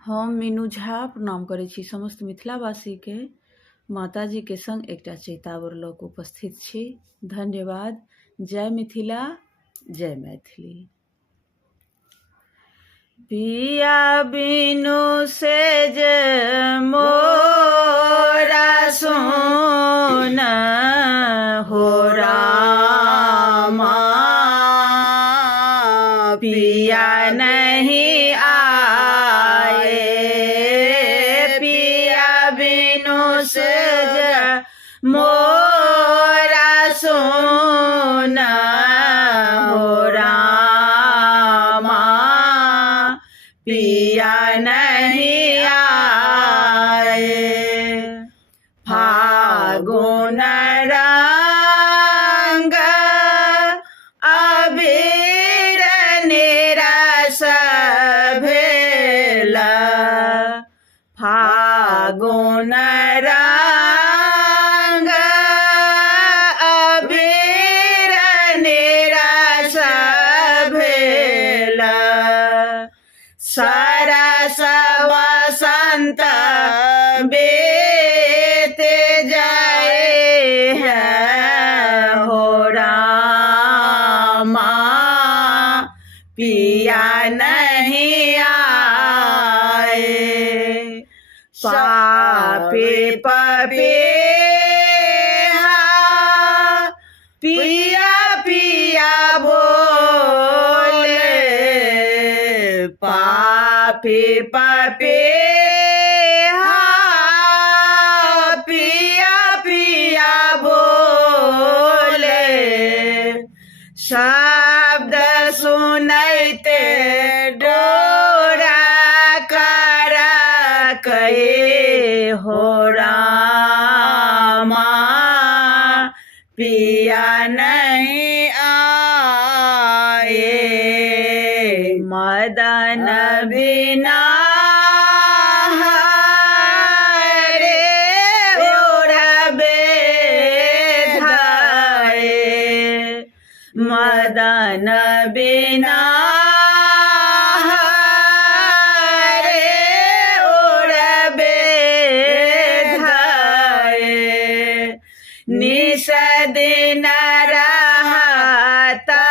हम मीनू झा प्रणाम करै छी समस्त मिथिलावासी के। माताजी के संग एकटा चैतावर लऽ कऽ उपस्थित छी। धन्यवाद। जय मिथिला, जय मैथिली। पिया बिनु से जे मोरा सोन हो रामा, पिया नहीं आए, पिया बिनु से जे मोरा सोन हो रामा, पिया नहीं आए। फागुन रंग अबीर निरस भेल, फागुन रंग अबीर निरस भेल, सरस वसंत बीत जाए हैं हो रामा, पिया नहीं आए। पापी पपीहा पिया पिया बोले, पापी पपीहा पिया पिया बोले, शब्द सुनैते डोरा कर कहे हो रामा, पिया नहीं आए। मदन बिना रे ओढ़बे धाए, मदन बिना रे ओढ़बे धाए, निस दिन रहता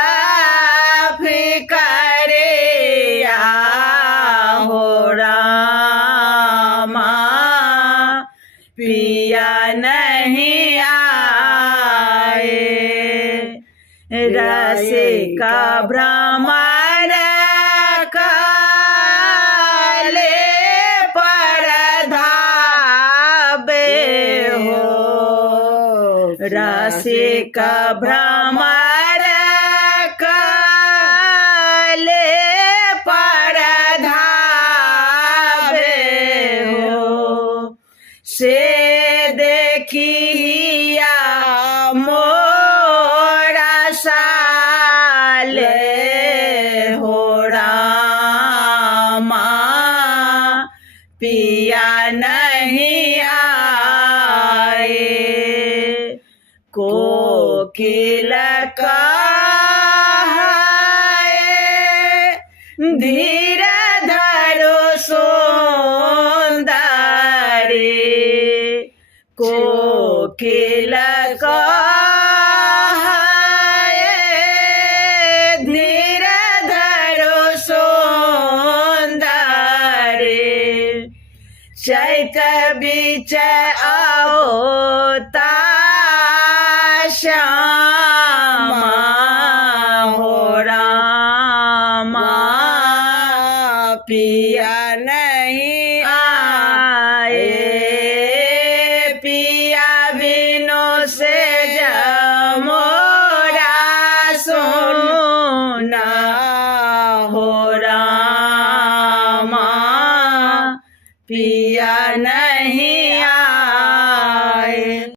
फिकरिया हो रामा, पिया नहीं आए। रसिका भ्रमर काले पर धाबे हो, रसिका भ्रमर काले पर धाबे हो, से देखिया मोरा साले हो रामा, पिया नहीं आए। कोकिल कहे धीर धरो सुंदरी, कोकिल कहे धीर धरो सुंदरी, चैत बीच आओ ता श्याम